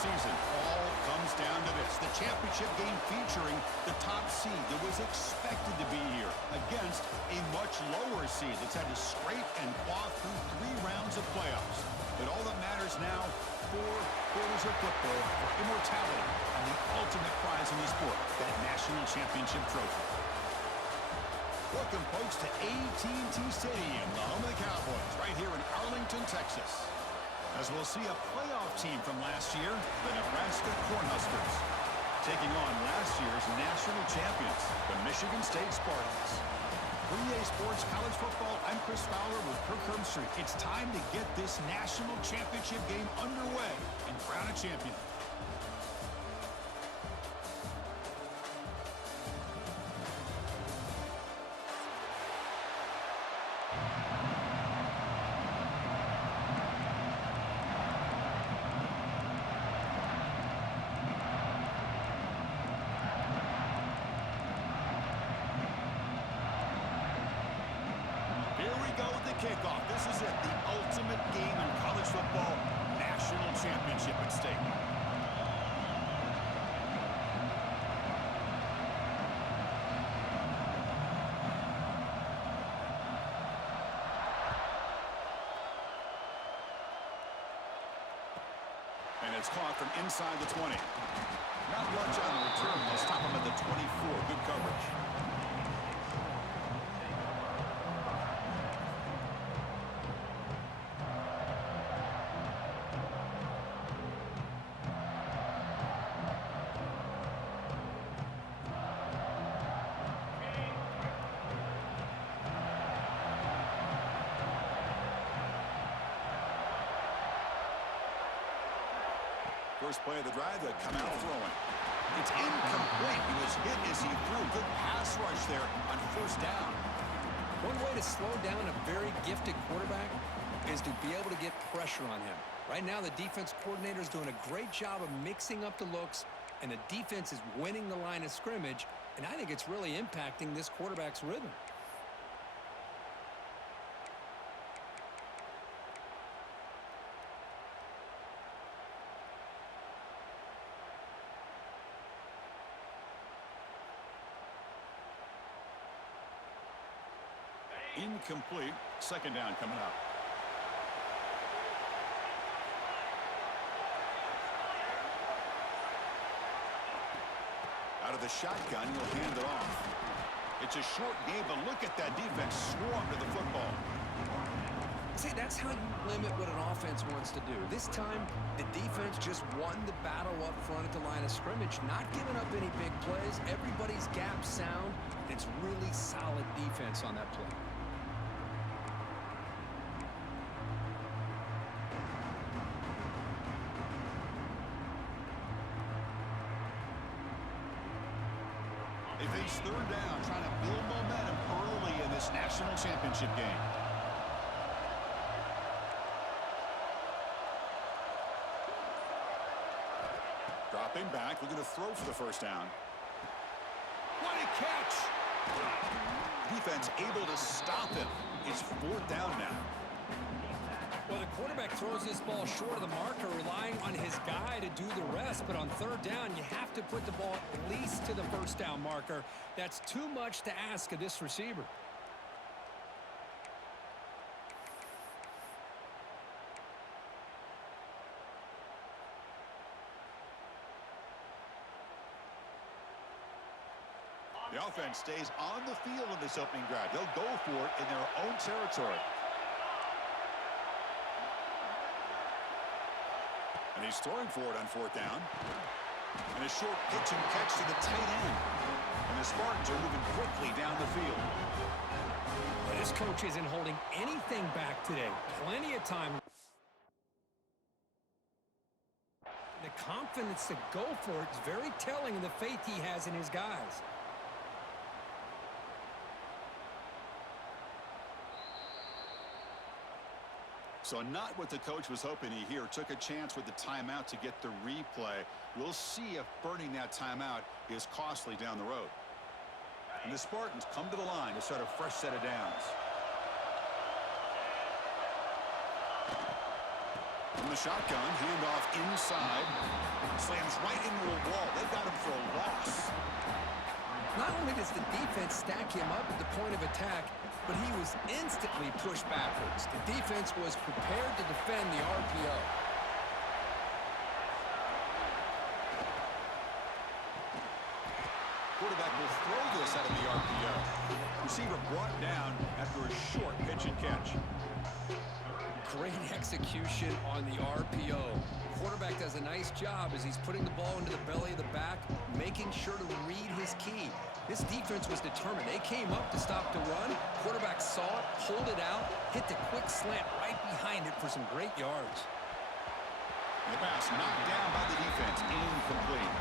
season all comes down to this. The championship game featuring the top seed that was expected to be here against a much lower seed that's had to scrape and claw through 3 rounds of playoffs. But all that matters now, 4 quarters of football for immortality and the ultimate prize in the sport, that national championship trophy. Welcome, folks, to AT&T Stadium, the home of the Cowboys, right here in Arlington, Texas. As we'll see a playoff team from last year, the Nebraska Cornhuskers, taking on last year's national champions, the Michigan State Spartans. For EA Sports College Football, I'm Chris Fowler with Kirk Herbstreit. It's time to get this national championship game underway and crown a champion. Kickoff. This is it, the ultimate game in college football, national championship at stake. And it's caught from inside the 20. Not much on the return. They'll stop him at the 24. Good coverage. First play of the drive, they come out throwing. It's incomplete. He was hit as he threw. Good pass rush there on first down. One way to slow down a very gifted quarterback is to be able to get pressure on him. Right now, the defense coordinator is doing a great job of mixing up the looks, and the defense is winning the line of scrimmage, and I think it's really impacting this quarterback's rhythm. Incomplete. Second down coming up. Out of the shotgun, he'll hand it off. It's a short game, but look at that defense swarm to the football. See, that's how you limit what an offense wants to do. This time, the defense just won the battle up front at the line of scrimmage, not giving up any big plays. Everybody's gap sound. It's really solid defense on that play. They face third down, trying to build momentum early in this national championship game. Dropping back, looking to throw for the first down. What a catch! Defense able to stop him. It's fourth down now. Well, the quarterback throws this ball short of the marker, relying on his guy to do the rest. But on third down, you have to put the ball at least to the first down marker. That's too much to ask of this receiver. The offense stays on the field in this opening drive. They'll go for it in their own territory. And he's throwing for it on fourth down. And a short pitch and catch to the tight end. And the Spartans are moving quickly down the field. Well, this coach isn't holding anything back today. Plenty of time. The confidence to go for it is very telling of the faith he has in his guys. So not what the coach was hoping to hear. Took a chance with the timeout to get the replay. We'll see if burning that timeout is costly down the road. And the Spartans come to the line to start a fresh set of downs. From the shotgun, handoff inside. Slams right into a wall. They got him for a loss. Not only does the defense stack him up at the point of attack, but he was instantly pushed backwards. The defense was prepared to defend the RPO. Quarterback will throw this out of the RPO. Receiver brought down after a short pitch and catch. Great execution on the RPO. Quarterback does a nice job as he's putting the ball into the belly of the back, making sure to read his key. This defense was determined. They came up to stop the run. Quarterback saw it, pulled it out, hit the quick slant right behind it for some great yards. The pass knocked down by the defense, incomplete.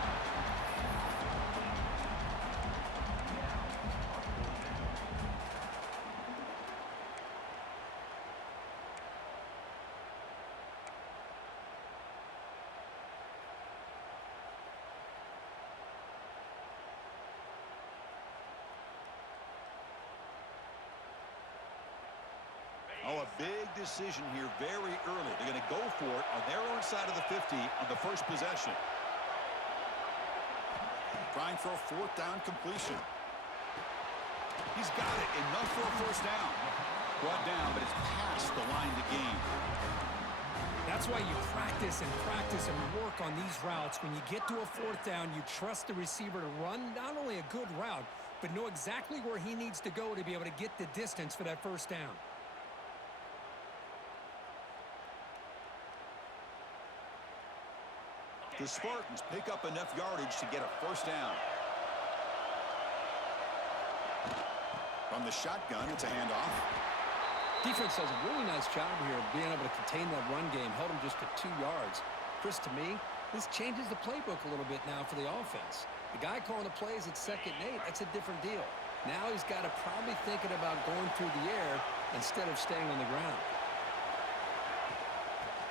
Oh, a big decision here very early. They're going to go for it on their own side of the 50 on the first possession. Trying for a fourth down completion. He's got it. Enough for a first down. Brought down, but it's past the line to gain. That's why you practice and work on these routes. When you get to a fourth down, you trust the receiver to run not only a good route, but know exactly where he needs to go to be able to get the distance for that first down. The Spartans pick up enough yardage to get a first down. From the shotgun, it's a handoff. Defense does a really nice job here of being able to contain that run game, held him just to 2 yards. Chris, to me, this changes the playbook a little bit now for the offense. The guy calling the plays at 2nd and 8, that's a different deal. Now he's got to probably thinking about going through the air instead of staying on the ground.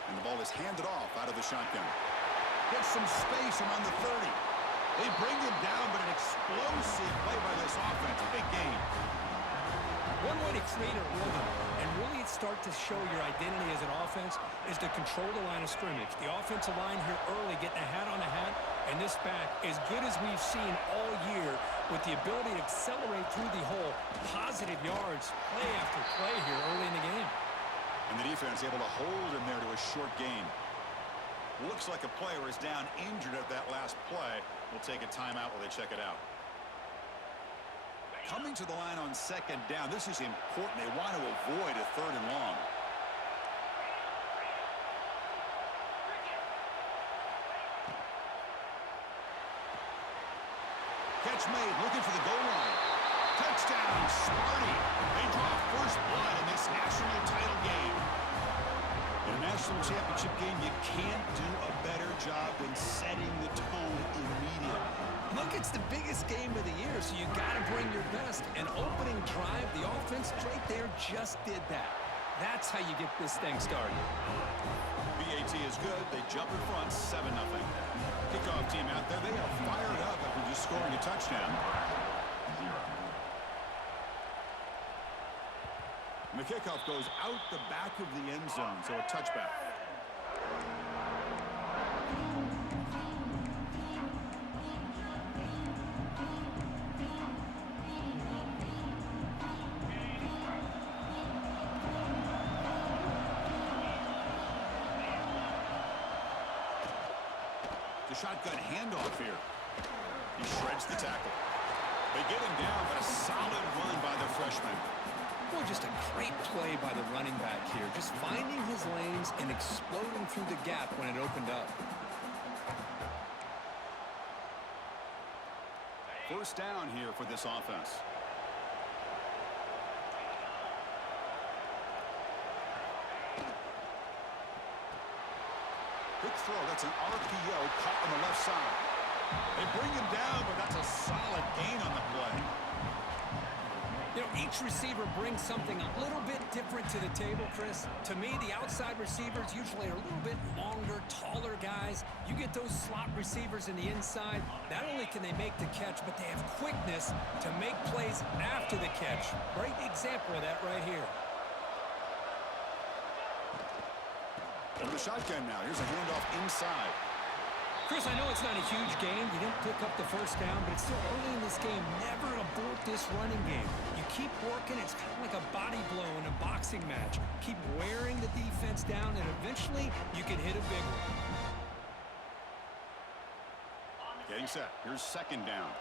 And the ball is handed off out of the shotgun. Gets some space around the 30. They bring him down, but an explosive play by this offense. Big game. One way to create a rhythm and really start to show your identity as an offense is to control the line of scrimmage. The offensive line here early getting a hat on a hat, and this back as good as we've seen all year with the ability to accelerate through the hole. Positive yards, play after play here early in the game. And the defense able to hold him there to a short gain. Looks like a player is down injured at that last play. We'll take a timeout while they check it out. Coming to the line on 2nd down. This is important. They want to avoid a 3rd and long. Catch made, looking for the goal line. Touchdown, Sparty. They draw first blood in this national title game. In a national championship game, you can't do a better job than setting the tone immediately. Look, it's the biggest game of the year, so you got to bring your best. An opening drive, the offense right there just did that. That's how you get this thing started. BAT is good. They jump in front, 7-0. Kickoff team out there, they are fired up after just scoring a touchdown. And the kickoff goes out the back of the end zone, so a touchback. The shotgun handoff here. He shreds the tackle. They get him down, but a solid run by the freshman. Well, just a great play by the running back here. Just finding his lanes and exploding through the gap when it opened up. First down here for this offense. Quick throw. That's an RPO caught on the left side. They bring him down, but that's a solid gain on the play. You know, each receiver brings something a little bit different to the table, Chris. To me, the outside receivers usually are a little bit longer, taller guys. You get those slot receivers in the inside, not only can they make the catch, but they have quickness to make plays after the catch. Great example of that right here. From the shotgun now. Here's a handoff inside. Chris, I know it's not a huge gain. You didn't pick up the first down, but it's still early in this game. Never abort this running game. You keep working. It's kind of like a body blow in a boxing match. Keep wearing the defense down, and eventually you can hit a big one. Getting set. Here's second down.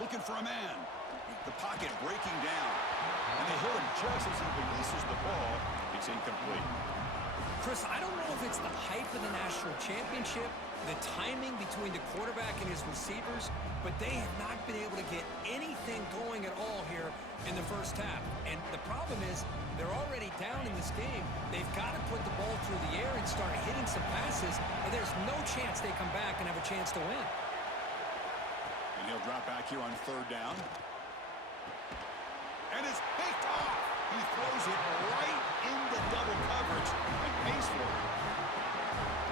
Looking for a man. The pocket breaking down. And they hit him just as he releases the ball. It's incomplete. Chris, I don't know if it's the hype of the national championship, the timing between the quarterback and his receivers, but they have not been able to get anything going at all here in the first half. And the problem is they're already down in this game. They've got to put the ball through the air and start hitting some passes, or there's no chance they come back and have a chance to win. And he'll drop back here on third down. And it's picked off. He throws it right into double coverage and pays for it.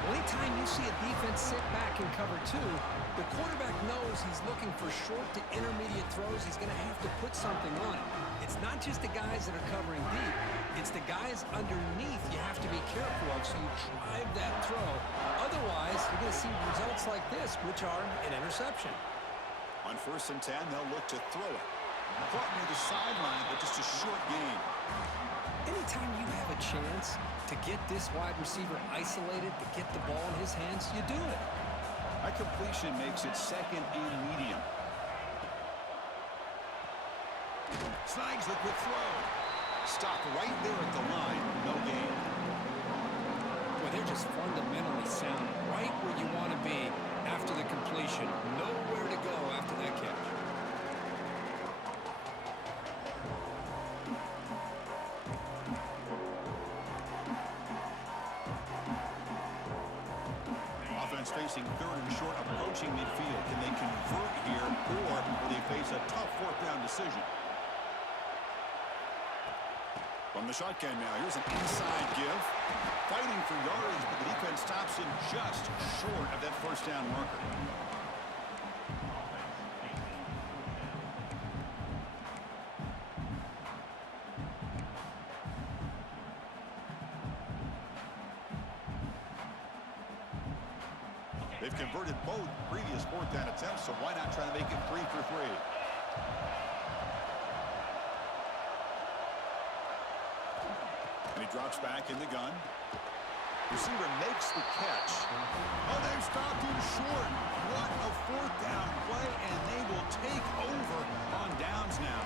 Well, anytime you see a defense sit back in cover two, the quarterback knows he's looking for short to intermediate throws. He's going to have to put something on it. It's not just the guys that are covering deep. It's the guys underneath you have to be careful of, so you drive that throw. Otherwise, you're going to see results like this, which are an interception. On 1st and 10, they'll look to throw it. Caught near the sideline, but just a short gain. Anytime you have a chance to get this wide receiver isolated, to get the ball in his hands, you do it. That completion makes it second and medium. Snags the quick throw. Stop right there at the line. No gain. Boy, they're just fundamentally sound. Right where you want to be after the completion. Nowhere to go after that catch. Offense facing third and short, approaching midfield. Can they convert here, or will they face a tough fourth down decision? From the shotgun now, here's an inside give. Fighting for yardage, but the defense stops him just short of that first down marker. They've converted both previous fourth down attempts, so why not try to make it 3 for 3? And he drops back in the gun. Receiver makes the catch. Oh, they've stopped him short. What a fourth down play, and they will take over on downs now.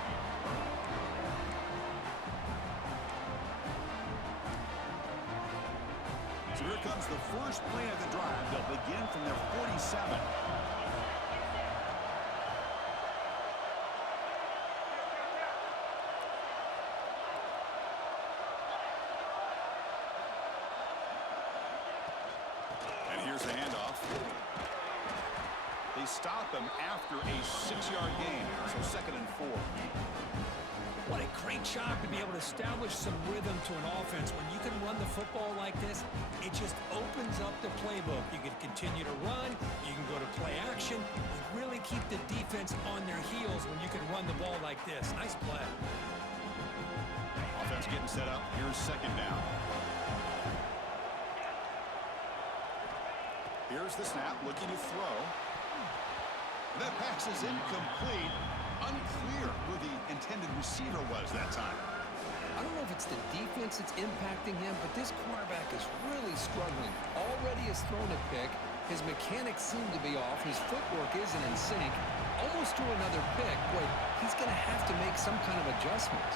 So here comes the first play of the drive. They'll begin from their 47. And here's the handoff. They stop him after a 6-yard gain, so 2nd and 4. What a great job to be able to establish some rhythm to an offense. When you can run the football like this, it just opens up the playbook. You can continue to run. You can go to play action. You really keep the defense on their heels when you can run the ball like this. Nice play. Offense getting set up. Here's second down. Here's the snap, looking to throw. That pass is incomplete. Unclear who the intended receiver was that time. I don't know if it's the defense that's impacting him, but this quarterback is really struggling. Already has thrown a pick. His mechanics seem to be off. His footwork isn't in sync. Almost threw another pick. Boy, he's going to have to make some kind of adjustments.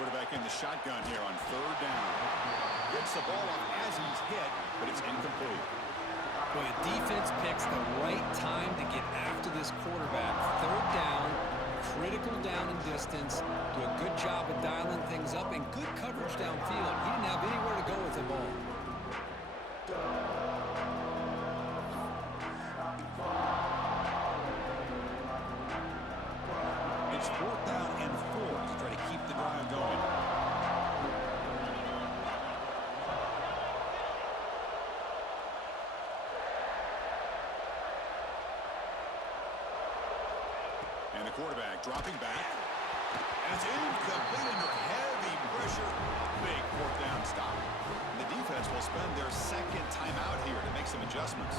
Quarterback in the shotgun here on third down. Gets the ball off as he's hit, but it's incomplete. Boy, the defense picks the right time to get after this quarterback. Third down, critical down and distance. Do a good job of dialing things up and good coverage downfield. He didn't have anywhere to go with the ball. It's 4th down and 4 to try to keep the drive going. the quarterback dropping back. And it's incomplete under heavy pressure. Big fourth down stop. The defense will spend their second timeout here to make some adjustments.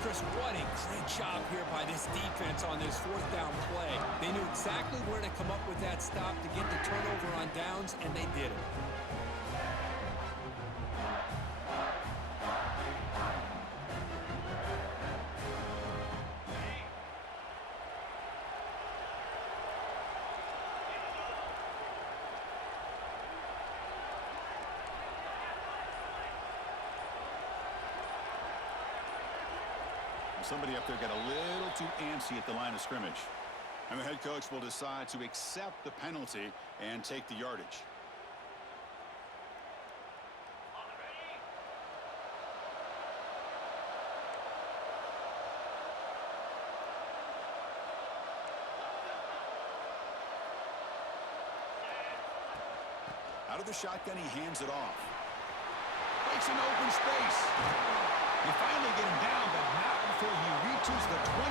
Chris, what a great job here by this defense on this fourth down play. They knew exactly where to come up with that stop to get the turnover on downs, and they did it. Somebody up there got a little too antsy at the line of scrimmage. And the head coach will decide to accept the penalty and take the yardage. Out of the shotgun, he hands it off. Breaks an open space. They finally get him down, but not before he reaches the 25.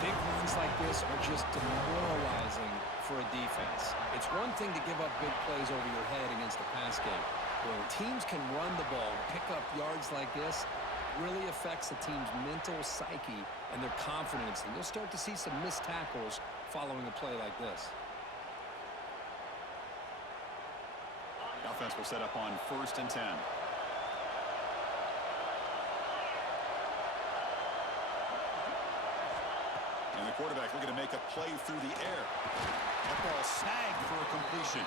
Big runs like this are just demoralizing for a defense. It's one thing to give up big plays over your head against a pass game. When teams can run the ball, pick up yards like this, really affects the team's mental psyche and their confidence. And you'll start to see some missed tackles following a play like this. The offense will set up on 1st and 10. And the quarterback looking to make a play through the air. That ball snagged for a completion.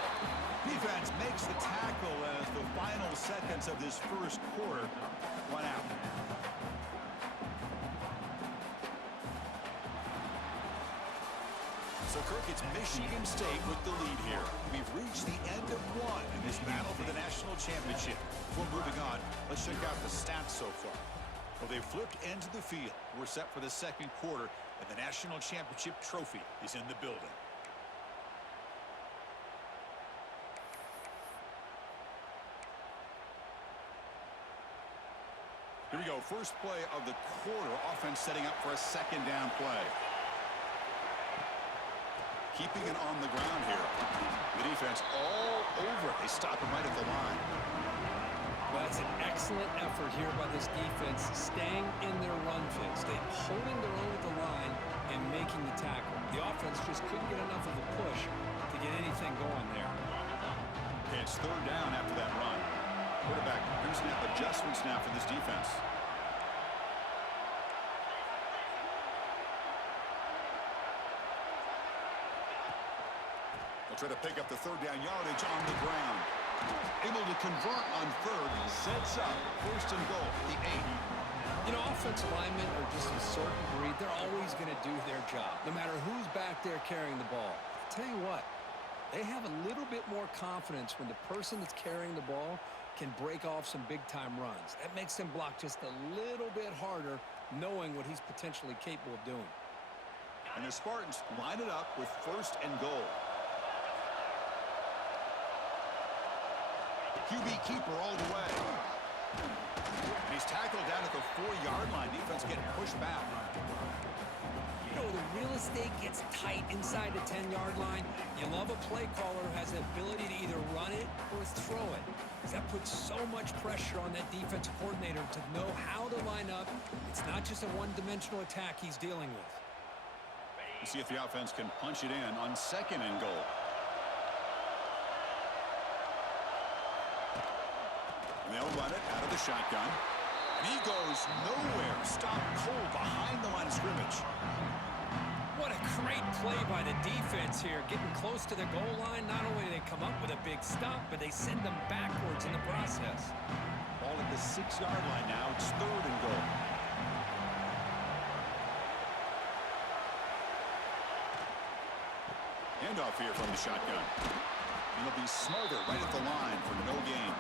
Defense makes the tackle as the final seconds of this first quarter run out. So, Kirk, it's Michigan State with the lead here. We've reached the end of one in this battle for the national championship. Before moving on, let's check out the stats so far. Well, they've flipped into the field. We're set for the second quarter, and the national championship trophy is in the building. Here we go. First play of the quarter. Offense setting up for a second down play. Keeping it on the ground here. The defense all over it. They stop him right at the line. Well, that's an excellent effort here by this defense, staying in their run fix. They're holding their own at the line and making the tackle. The offense just couldn't get enough of a push to get anything going there. Okay, it's third down after that run. Quarterback pre-snap adjustments now for this defense. They'll try to pick up the third down yardage on the ground. Able to convert on third, sets up 1st and goal, the 8. You know, offensive linemen are just a certain breed. They're always going to do their job, no matter who's back there carrying the ball. I'll tell you what, they have a little bit more confidence when the person that's carrying the ball can break off some big-time runs. That makes them block just a little bit harder, knowing what he's potentially capable of doing. And the Spartans line it up with 1st and goal. QB keeper all the way. And he's tackled down at the 4-yard line. Defense getting pushed back. You know, the real estate gets tight inside the 10-yard line. You love a play caller who has the ability to either run it or throw it. Because that puts so much pressure on that defensive coordinator to know how to line up. It's not just a one-dimensional attack he's dealing with. We'll see if the offense can punch it in on 2nd and goal. And they'll run it out of the shotgun. And he goes nowhere. Stop cold behind the line of scrimmage. What a great play by the defense here. Getting close to the goal line, not only do they come up with a big stop, but they send them backwards in the process. Ball at the 6-yard line now. It's 3rd and goal. Handoff here from the shotgun. And it'll be Smarter right at the line for no gain.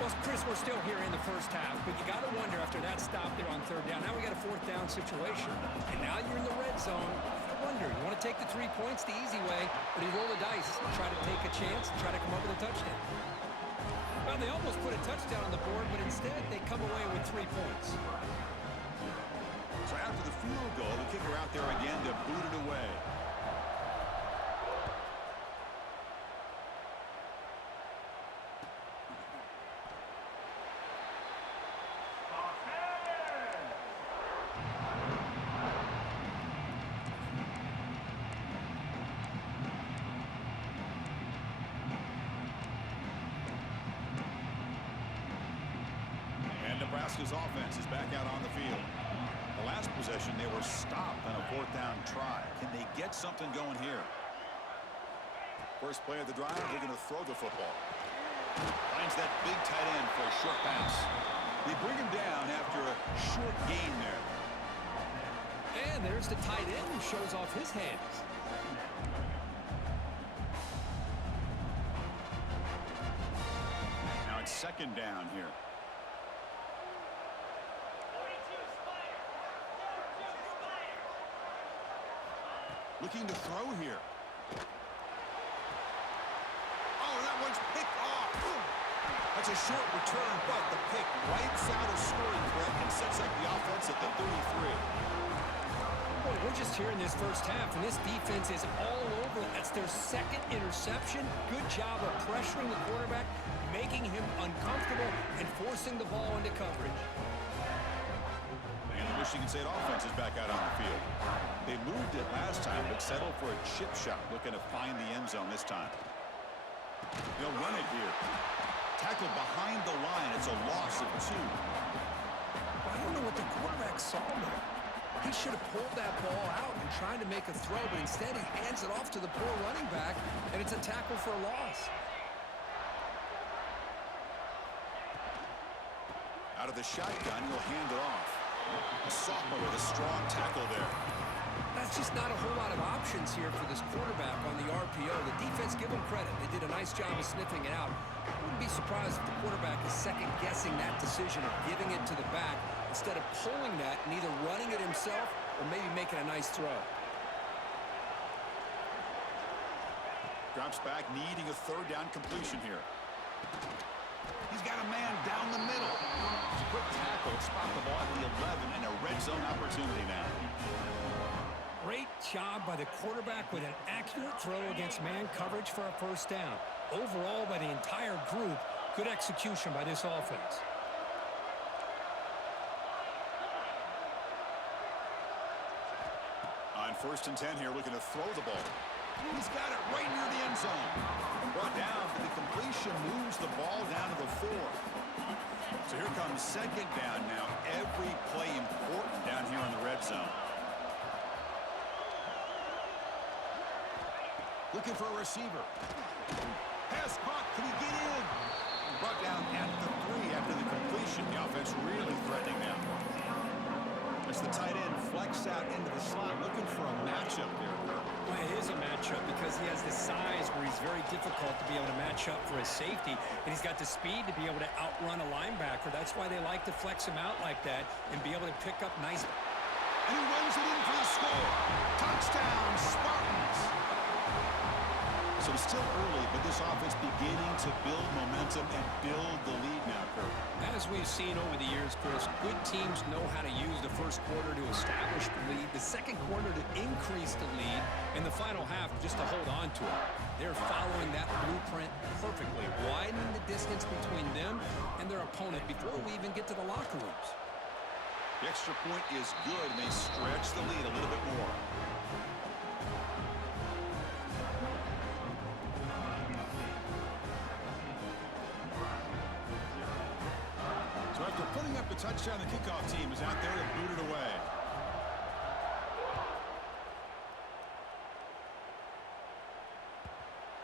Well, Chris, we're still here in the first half, but you got to wonder after that stop there on 3rd down. Now we got a 4th down situation, and now you're in the red zone. I wonder, you want to take the 3 points the easy way, or do you roll the dice and try to take a chance and try to come up with a touchdown? Well, they almost put a touchdown on the board, but instead they come away with 3 points. So after the field goal. The kicker out there again to boot it away. Nebraska's offense is back out on the field. The last possession, they were stopped on a fourth down try. Can they get something going here? First play of the drive, they're going to throw the football. Finds that big tight end for a short pass. They bring him down after a short gain there. And there's the tight end who shows off his hands. Now it's second down here. Looking to throw here. Oh, that one's picked off. That's a short return, but the pick wipes out a scoring threat and sets up the offense at the 33. Boy, we're just here in this first half, and this defense is all over. That's their second interception. Good job of pressuring the quarterback, making him uncomfortable, and forcing the ball into coverage. And the Michigan State offense is back out on the field. They moved it last time, but settled for a chip shot, looking to find the end zone this time. They'll run it here. Tackled behind the line. It's a loss of 2. I don't know what the quarterback saw there. He should have pulled that ball out and tried to make a throw, but instead he hands it off to the poor running back, and it's a tackle for a loss. Out of the shotgun, he'll hand it off. A sophomore with a strong tackle there. That's just not a whole lot of options here for this quarterback on the RPO. The defense, give them credit. They did a nice job of sniffing it out. I wouldn't be surprised if the quarterback is second-guessing that decision of giving it to the back instead of pulling that and either running it himself or maybe making a nice throw. Drops back, needing a third down completion here. He's got a man down the middle. It's a quick tackle, spot the ball at the 11, and a red zone opportunity now. Great job by the quarterback with an accurate throw against man coverage for a first down. Overall, by the entire group, good execution by this offense. On 1st and 10 here, looking to throw the ball. He's got it right near the end zone. Brought down, but the completion moves the ball down to the 4. So here comes second down now. Every play important down here in the red zone. Looking for a receiver. Pass caught. Can he get in? Brought down at the 3 after the completion. The offense really threatening now. As the tight end flex out into the slot, looking for a matchup there. Well, it is a matchup because he has the size where he's very difficult to be able to match up for his safety, and he's got the speed to be able to outrun a linebacker. That's why they like to flex him out like that and be able to pick up nice. And he runs it in for the score. Touchdown, Spartans. So it's still early, but this offense beginning to build momentum and build the lead now, Kirk. As we've seen over the years, Chris, good teams know how to use the first quarter to establish the lead, the second quarter to increase the lead, and the final half just to hold on to it. They're following that blueprint perfectly, widening the distance between them and their opponent before we even get to the locker rooms. The extra point is good, and they stretch the lead a little bit more. So after putting up the touchdown, the kickoff team is out there to boot it away.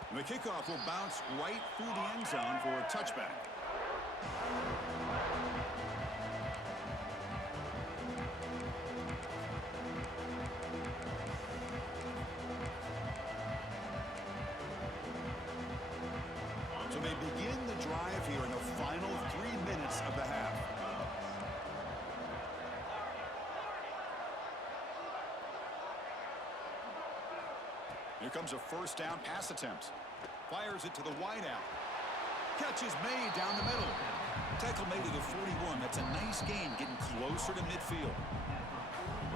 And the kickoff will bounce right through the end zone for a touchback. So they begin the drive here in the final 3 minutes of the half. Here comes a first down pass attempt. Fires it to the wideout. Catch is made down the middle. Tackle made to the 41. That's a nice gain, getting closer to midfield.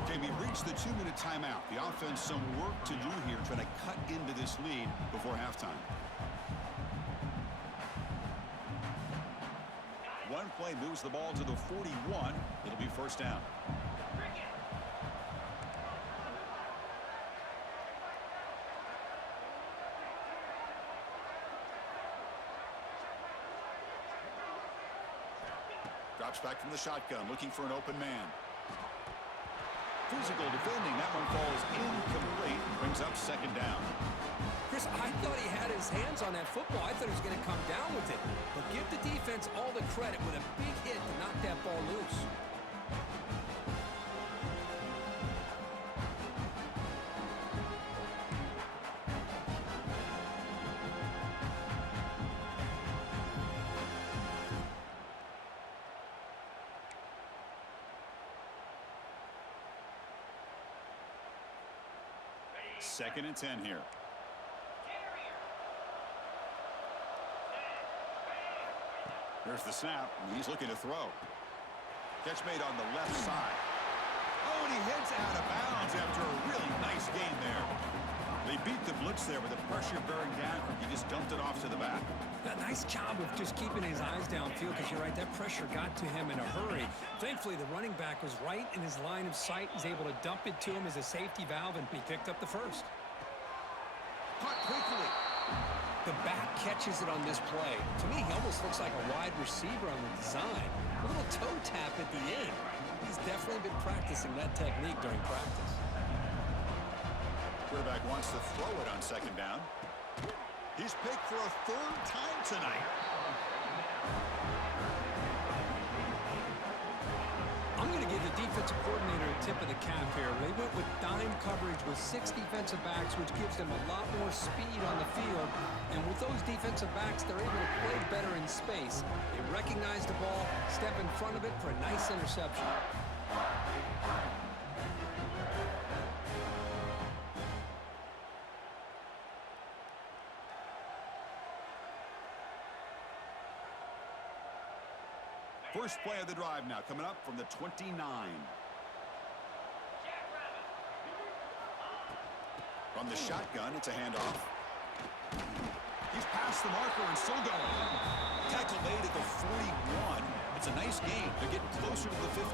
Okay, we reached the 2-minute timeout. The offense some work to do here, trying to cut into this lead before halftime. One play moves the ball to the 41. It'll be first down. Drops back from the shotgun, looking for an open man. Physical defending. That one falls incomplete. Brings up second down. Chris, I thought he had his hands on that football. I thought he was going to come down with it. But give the defense all the credit with a big hit to knock that ball loose. Second and 10 here. There's the snap. He's looking to throw. Catch made on the left side. Oh, and he heads out of bounds after a really nice gain there. They beat the blitz there with the pressure bearing down. He just dumped it off to the back. A nice job of just keeping his eyes downfield, because you're right, that pressure got to him in a hurry. Thankfully, the running back was right in his line of sight. He's able to dump it to him as a safety valve, and he picked up the first. Caught quickly. The back catches it on this play. To me, he almost looks like a wide receiver on the design. A little toe tap at the end. He's definitely been practicing that technique during practice. Quarterback wants to throw it on second down. He's picked for a third time tonight. I'm going to give the defensive coordinator a tip of the cap here. They went with dime coverage with 6 defensive backs, which gives them a lot more speed on the field. And with those defensive backs, they're able to play better in space. They recognize the ball, step in front of it for a nice interception. First play of the drive now, coming up from the 29. From the shotgun, it's a handoff. He's past the marker and still going. Tackle made at the 41. It's a nice gain. They're getting closer to the 50.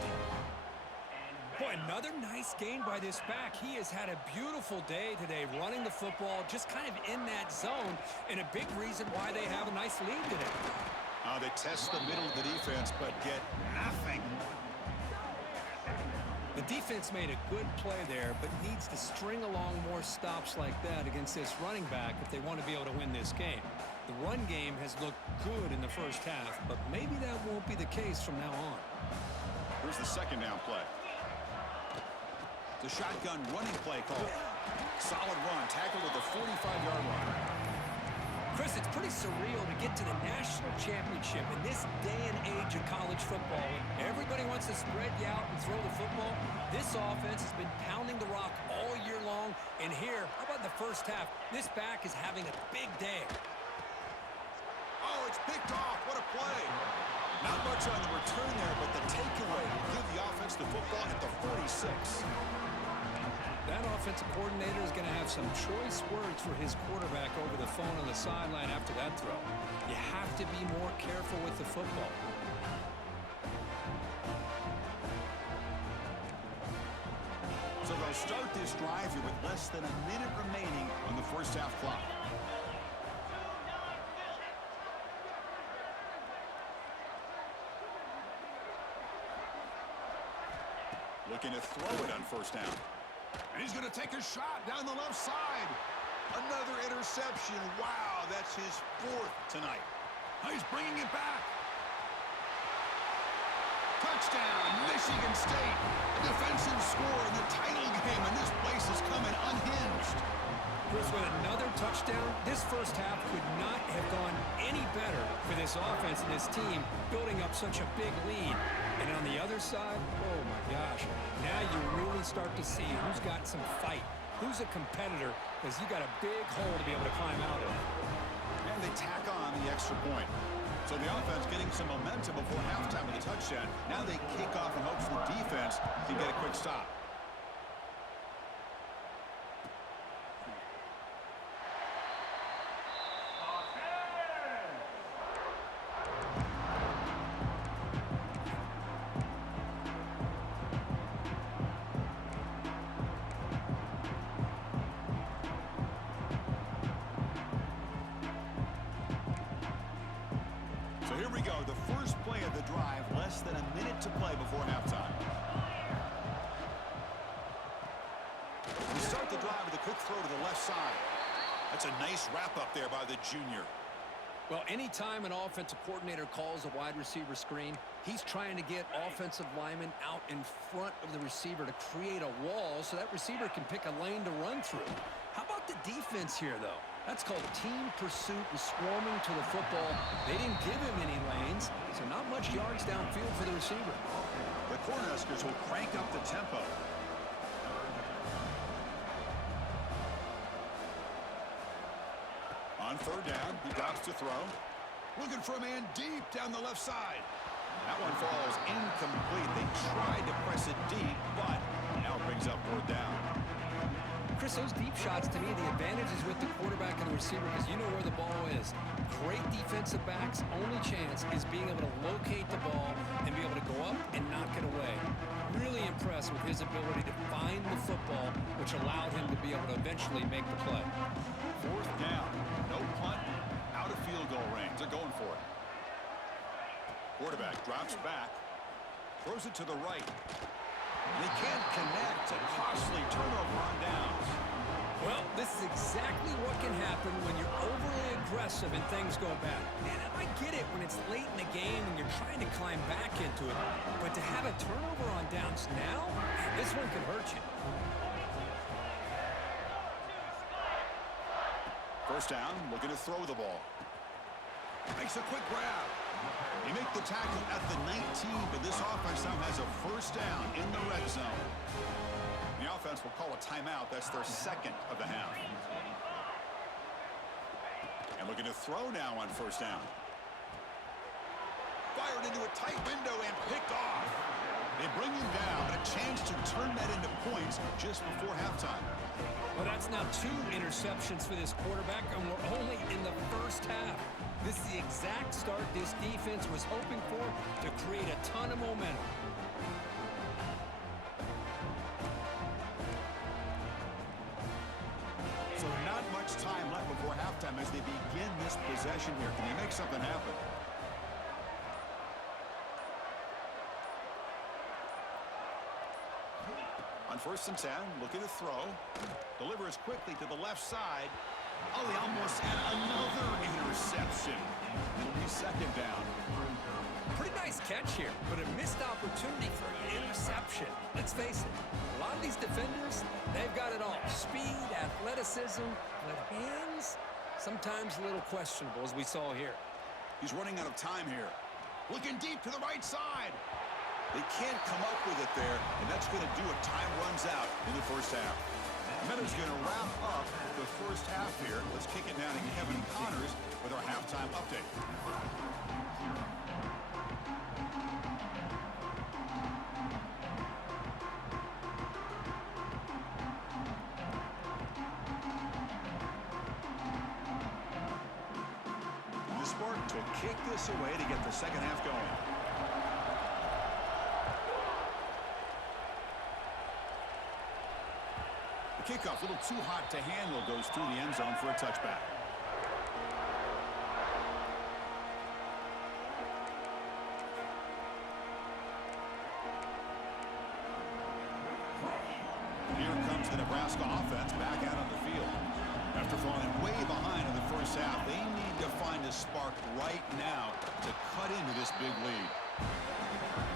Boy, another nice gain by this back. He has had a beautiful day today running the football, just kind of in that zone, and a big reason why they have a nice lead today. They test the middle of the defense, but get nothing. The defense made a good play there, but needs to string along more stops like that against this running back if they want to be able to win this game. The run game has looked good in the first half, but maybe that won't be the case from now on. Here's the second down play. The shotgun running play call. Solid run, tackled at the 45-yard line. Chris, it's pretty surreal to get to the national championship in this day and age of college football. Everybody wants to spread you out and throw the football. This offense has been pounding the rock all year long. And here, how about the first half? This back is having a big day. Oh, it's picked off. What a play. Not much on the return there, but the takeaway will give the offense the football at the 46. That offensive coordinator is going to have some choice words for his quarterback over the phone on the sideline after that throw. You have to be more careful with the football. So they'll start this drive here with less than a minute remaining on the first half clock. Looking to throw it on first down. And he's going to take a shot down the left side. Another interception. Wow, that's his 4th tonight. Oh, he's bringing it back. Touchdown, Michigan State. A defensive score in the title game, and this place is coming unhinged. Chris, with another touchdown, this first half could not have gone any better for this offense and this team, building up such a big lead. And on the other side, oh my gosh, now you really start to see who's got some fight, who's a competitor, because you got a big hole to be able to climb out of. And they tack on the extra point. So the offense getting some momentum before halftime with a touchdown. Now they kick off in hopes the defense can get a quick stop. drive, less than a minute to play before halftime. We start the drive with a quick throw to the left side. That's a nice wrap-up there by the junior. Well, anytime an offensive coordinator calls a wide receiver screen, he's trying to get offensive linemen out in front of the receiver to create a wall so that receiver can pick a lane to run through. How about the defense here, though? That's called team pursuit and swarming to the football. They didn't give him any lanes, so not much yards downfield for the receiver. The Cornhuskers will crank up the tempo. On third down, he drops to throw. Looking for a man deep down the left side. That one falls incomplete. They tried to press it deep, but now it brings up fourth down. Chris, those deep shots, to me, the advantage is with the quarterback and the receiver because you know where the ball is. Great defensive backs' only chance is being able to locate the ball and be able to go up and knock it away. Really impressed with his ability to find the football, which allowed him to be able to eventually make the play. Fourth down. No punt. Out of field goal range. They're going for it. Quarterback drops back. Throws it to the right. They can't connect. A costly turnover on downs. Well, this is exactly what can happen when you're overly aggressive and things go bad. And I get it when it's late in the game and you're trying to climb back into it. But to have a turnover on downs now, this one could hurt you. First down, looking to throw the ball. Makes a quick grab. He makes the tackle at the 19, but this offense now has a first down in the red zone. The offense will call a timeout. That's their second of the half. And looking to throw now on first down. Fired into a tight window and picked off. They bring him down, but a chance to turn that into points just before halftime. Well, that's now 2 interceptions for this quarterback, and we're only in the first half. This is the exact start this defense was hoping for to create a ton of momentum. So not much time left before halftime as they begin this possession here. Can they make something happen? On first and 10, looking to throw. Delivers quickly to the left side. Oh, he almost had another interception. It'll be second down. Pretty nice catch here, but a missed opportunity for an interception. Let's face it, a lot of these defenders, they've got it all. Speed, athleticism, but hands, sometimes a little questionable, as we saw here. He's running out of time here. Looking deep to the right side. They can't come up with it there, and that's going to do it. Time runs out in the first half. Meadows going to wrap up the first half here. Let's kick it down to Kevin Connors with our halftime update. The Spartans will kick this away to get the second half going. Kickoff, a little too hot to handle, goes through the end zone for a touchback. Here comes the Nebraska offense back out on the field. After falling way behind in the first half, they need to find a spark right now to cut into this big lead.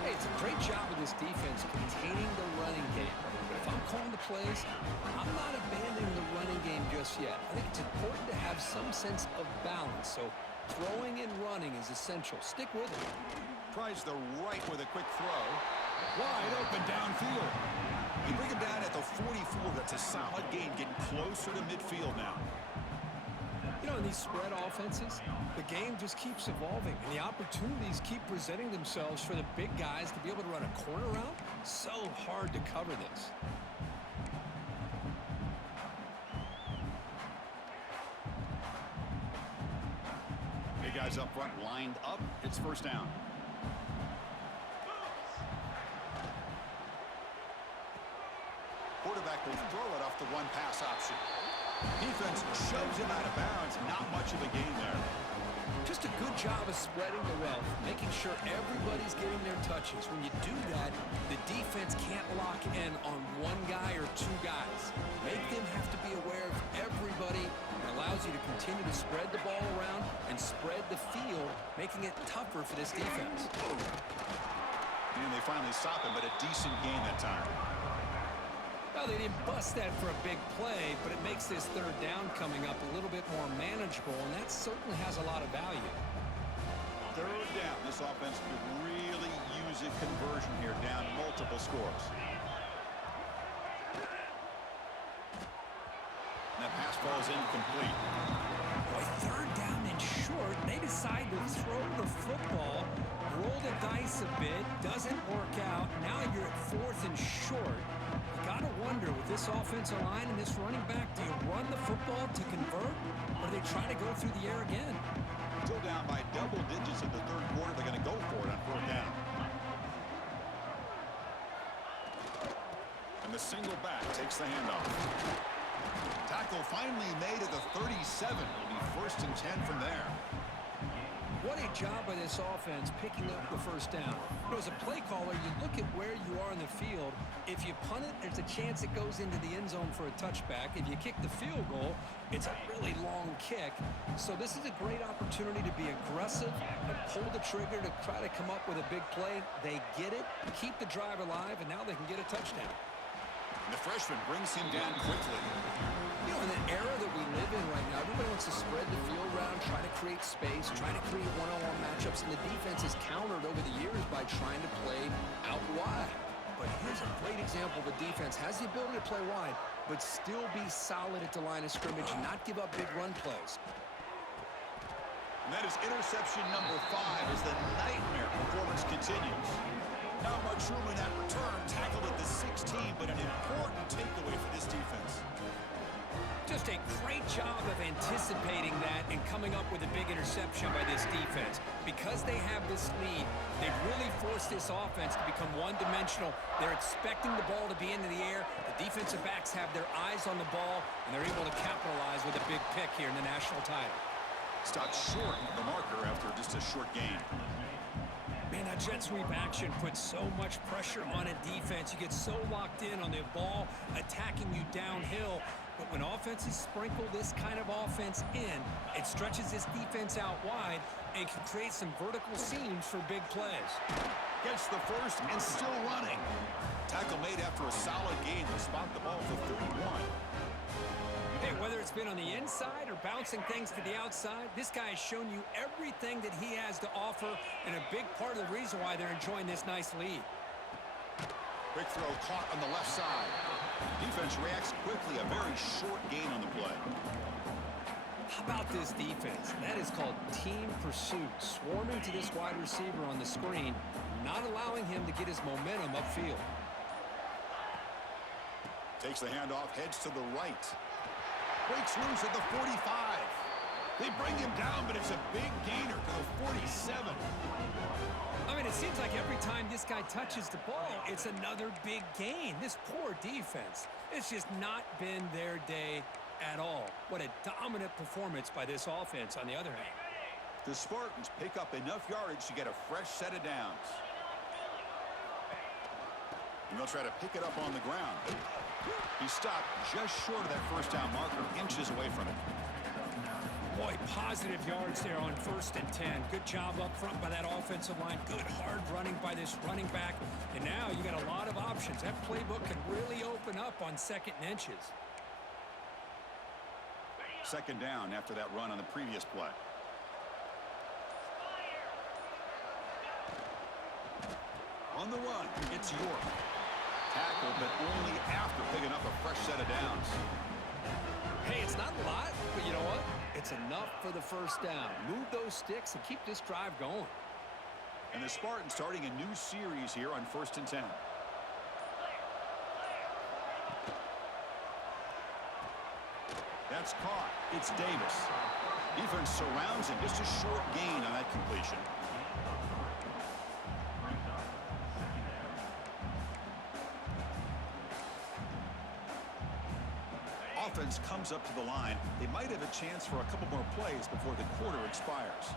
Hey, it's a great job of this defense containing the running game. But if I'm calling the plays, I'm not abandoning the running game just yet. I think it's important to have some sense of balance. So throwing and running is essential. Stick with it. Tries the right with a quick throw. Wide open downfield. You bring him down at the 44. That's a solid gain, getting closer to midfield now. You know, in these spread offenses, the game just keeps evolving, and the opportunities keep presenting themselves for the big guys to be able to run a corner route. So hard to cover this. Big guys up front lined up. It's first down. Quarterback will throw it off the one pass option. Defense shoves him out of bounds. Not much of a gain there. Just a good job of spreading the wealth, making sure everybody's getting their touches. When you do that, the defense can't lock in on one guy or two guys. Make them have to be aware of everybody. It allows you to continue to spread the ball around and spread the field, making it tougher for this defense. And they finally stop him, but a decent gain that time. Well, they didn't bust that for a big play, but it makes this third down coming up a little bit more manageable, and that certainly has a lot of value. Third down. This offense could really use a conversion here, down multiple scores. And that pass falls incomplete. Boy, third down and short. They decide to throw the football, roll the dice a bit, doesn't work out. Now you're at fourth and short. You got to wonder, with this offensive line and this running back, do you run the football to convert, or do they try to go through the air again? Still down by double digits in the third quarter. They're going to go for it on fourth down. And the single back takes the handoff. Tackle finally made at the 37. It'll be 1st and 10 from there. What a job by this offense picking up the first down. You know, as a play caller, you look at where you are in the field. If you punt it, there's a chance it goes into the end zone for a touchback. If you kick the field goal, it's a really long kick. So this is a great opportunity to be aggressive and pull the trigger to try to come up with a big play. They get it, keep the drive alive, and now they can get a touchdown. And the freshman brings him down quickly. You know, in the era that we live in right now, everybody wants to spread the field around, try to create space, try to create one-on-one matchups, and the defense has countered over the years by trying to play out wide. But here's a great example of a defense has the ability to play wide, but still be solid at the line of scrimmage and not give up big run plays. And that is interception number 5 as the nightmare performance continues. Not much room in that return, tackled at the 16, but an important takeaway for this defense. Just a great job of anticipating that and coming up with a big interception by this defense. Because they have this lead, they've really forced this offense to become one-dimensional. They're expecting the ball to be into the air. The defensive backs have their eyes on the ball, and they're able to capitalize with a big pick here in the national title. Stopped short of the marker after just a short gain. Man, that jet sweep action puts so much pressure on a defense. You get so locked in on the ball attacking you downhill. But when offenses sprinkle this kind of offense in, it stretches this defense out wide and can create some vertical seams for big plays. Gets the first and still running. Tackle made after a solid gain to spot the ball for 31. Hey, whether it's been on the inside or bouncing things to the outside, this guy has shown you everything that he has to offer, and a big part of the reason why they're enjoying this nice lead. Quick throw caught on the left side. Defense reacts quickly, a very short gain on the play. How about this defense? That is called team pursuit. Swarming to this wide receiver on the screen, not allowing him to get his momentum upfield. Takes the handoff, heads to the right. Breaks loose at the 45. They bring him down, but it's a big gainer to the 47. I mean, it seems like every time this guy touches the ball, it's another big gain. This poor defense, it's just not been their day at all. What a dominant performance by this offense on the other hand. The Spartans pick up enough yardage to get a fresh set of downs. And they'll try to pick it up on the ground. He stopped just short of that first down marker, inches away from it. Boy, positive yards there on 1st and 10. Good job up front by that offensive line. Good hard running by this running back. And now you got a lot of options. That playbook can really open up on 2nd and inches. Second down after that run on the previous play. On the run, it's York. Tackle, but only after picking up a fresh set of downs. Hey, it's not a lot, but you know what? It's enough for the first down. Move those sticks and keep this drive going. And the Spartans starting a new series here on 1st and 10. That's caught. It's Davis. Defense surrounds him. Just a short gain on that completion. Offense offense comes up to the line, they might have a chance for a couple more plays before the quarter expires.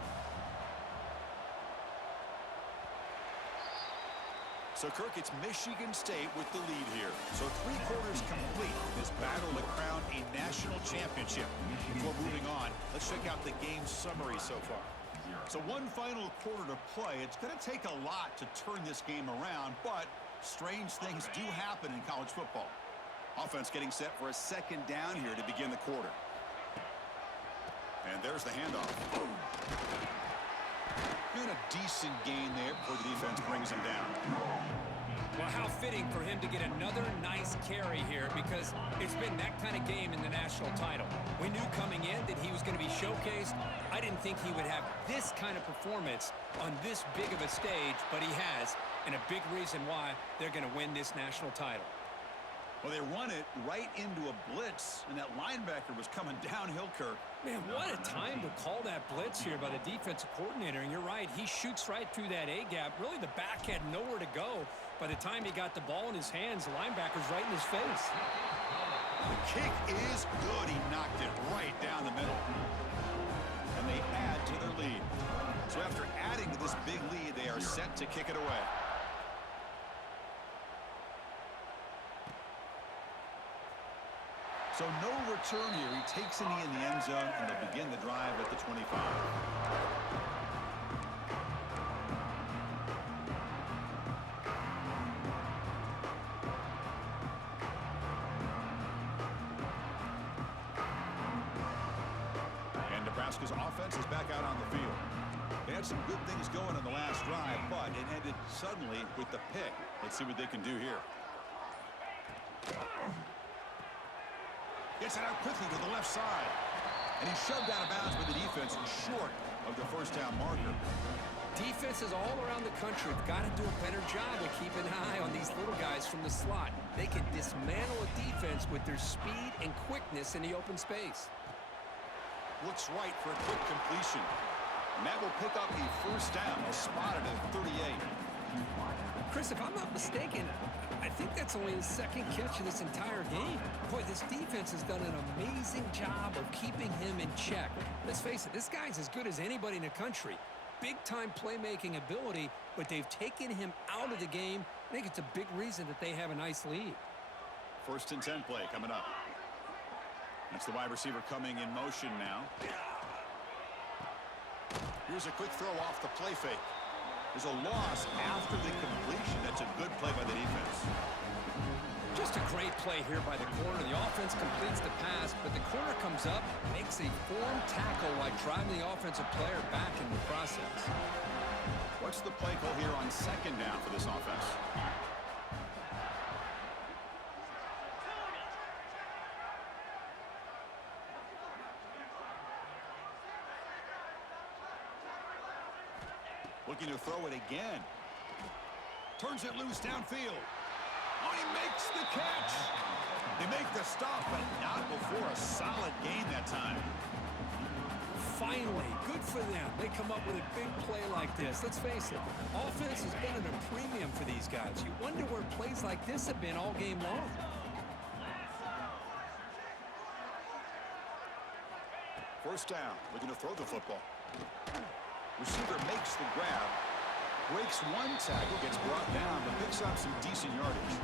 So, Kirk, it's Michigan State with the lead here. So 3 quarters complete in this battle to crown a national championship. Before moving on, let's check out the game summary so far. So one final quarter to play. It's going to take a lot to turn this game around, but strange things do happen in college football. Offense getting set for a second down here to begin the quarter. And there's the handoff. And a decent gain there before the defense brings him down. Well, how fitting for him to get another nice carry here, because it's been that kind of game in the national title. We knew coming in that he was going to be showcased. I didn't think he would have this kind of performance on this big of a stage, but he has, and a big reason why they're going to win this national title. Well, they run it right into a blitz, and that linebacker was coming downhill, Kirk. Man, what a time to call that blitz here by the defensive coordinator. And you're right, he shoots right through that A-gap. Really, the back had nowhere to go. By the time he got the ball in his hands, the linebacker's right in his face. The kick is good. He knocked it right down the middle. And they add to their lead. So after adding to this big lead, they are set to kick it away. So no return here. He takes it in the end zone, and they'll begin the drive at the 25. And Nebraska's offense is back out on the field. They had some good things going on the last drive, but it ended suddenly with the pick. Let's see what they can do here. Gets it out quickly to the left side. And he's shoved out of bounds by the defense short of the first down marker. Defenses all around the country have got to do a better job of keeping an eye on these little guys from the slot. They can dismantle a defense with their speed and quickness in the open space. Looks right for a quick completion. And that will pick up the first down. Spotted at 38. Chris, if I'm not mistaken, I think that's only his second catch of this entire game. Boy, this defense has done an amazing job of keeping him in check. Let's face it, this guy's as good as anybody in the country. Big-time playmaking ability, but they've taken him out of the game. I think it's a big reason that they have a nice lead. 1st and 10 play coming up. That's the wide receiver coming in motion now. Here's a quick throw off the play fake. There's a loss after the completion. That's a good play by the defense. Just a great play here by the corner. The offense completes the pass, but the corner comes up, makes a form tackle while driving the offensive player back in the process. What's the play call here on 2nd down for this offense? Looking to throw it again. Turns it loose downfield. Oh, he makes the catch. They make the stop, but not before a solid gain that time. Finally, good for them. They come up with a big play like this. Let's face it, offense has been at a premium for these guys. You wonder where plays like this have been all game long. First down, looking to throw the football. Receiver makes the grab, breaks one tackle, gets brought down, but picks up some decent yardage.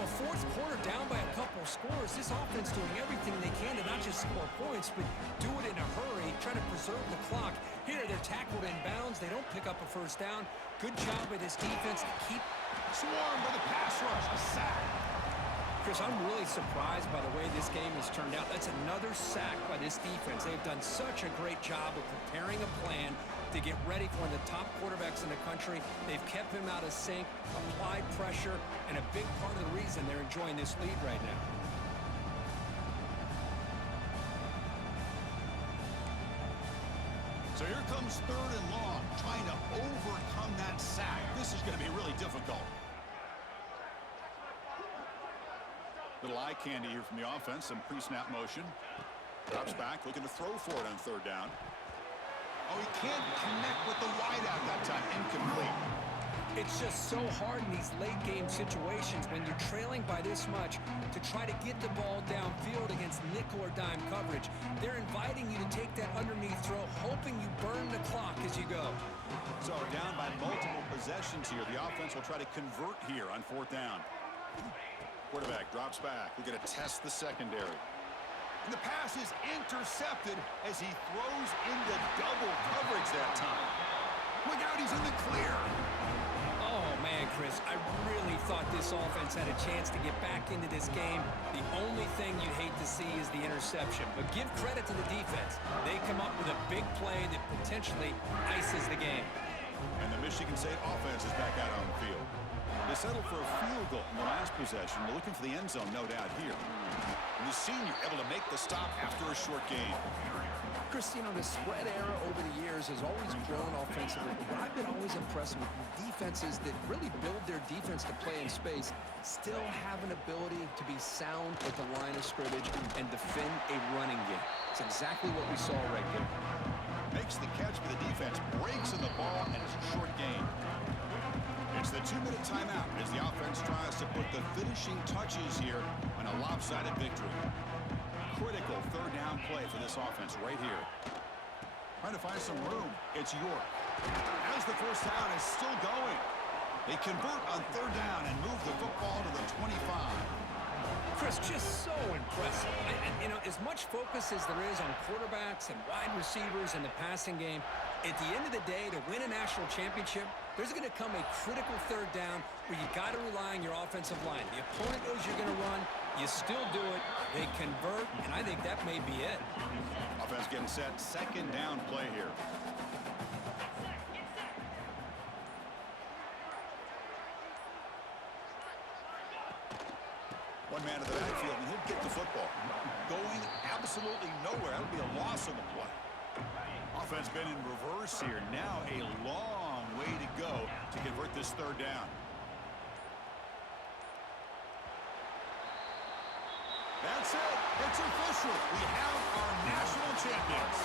Well, 4th quarter down by a couple scores. This offense doing everything they can to not just score points, but do it in a hurry, trying to preserve the clock. Here, they're tackled in bounds. They don't pick up a first down. Good job by this defense to keep... Swarmed by the pass rush, a sack. Chris, I'm really surprised by the way this game has turned out. That's another sack by this defense. They've done such a great job of preparing a plan to get ready for one of the top quarterbacks in the country. They've kept him out of sync, applied pressure, and a big part of the reason they're enjoying this lead right now. So here comes 3rd and long, trying to overcome that sack. This is going to be really difficult. Little eye candy here from the offense, some pre-snap motion. Drops back, looking to throw for it on 3rd down. Oh, he can't connect with the wideout that time. Incomplete. It's just so hard in these late-game situations when you're trailing by this much to try to get the ball downfield against nickel or dime coverage. They're inviting you to take that underneath throw, hoping you burn the clock as you go. So down by multiple possessions here. The offense will try to convert here on 4th down. Quarterback drops back. We're going to test the secondary. And the pass is intercepted as he throws into double coverage that time. Look out, he's in the clear. Oh, man, Chris, I really thought this offense had a chance to get back into this game. The only thing you'd hate to see is the interception. But give credit to the defense. They come up with a big play that potentially ices the game. And the Michigan State offense is back out on the field. They settled for a field goal in the last possession. They're looking for the end zone, no doubt, here. And the senior able to make the stop after a short gain. Chris, you know, the spread era over the years has always grown offensively. But what I've been always impressed with defenses that really build their defense to play in space still have an ability to be sound at the line of scrimmage and defend a running game. It's exactly what we saw right there. Makes the catch, but the defense breaks in the ball, and it's a short gain. It's the 2-minute timeout as the offense tries to put the finishing touches here on a lopsided victory. Critical 3rd down play for this offense right here. Trying to find some room. It's York. As the first down is still going. They convert on 3rd down and move the football to the 25. Chris, just so impressive. And, you know, as much focus as there is on quarterbacks and wide receivers in the passing game, at the end of the day, to win a national championship, there's going to come a critical 3rd down where you got to rely on your offensive line. The opponent knows you're going to run. You still do it. They convert, and I think that may be it. Offense getting set. 2nd down play here. One man to the backfield, and he'll get the football. Going absolutely nowhere. That'll be a loss on the play. Offense been in reverse here. Now a long way to go to convert this 3rd down. That's it. It's official. We have our national champions.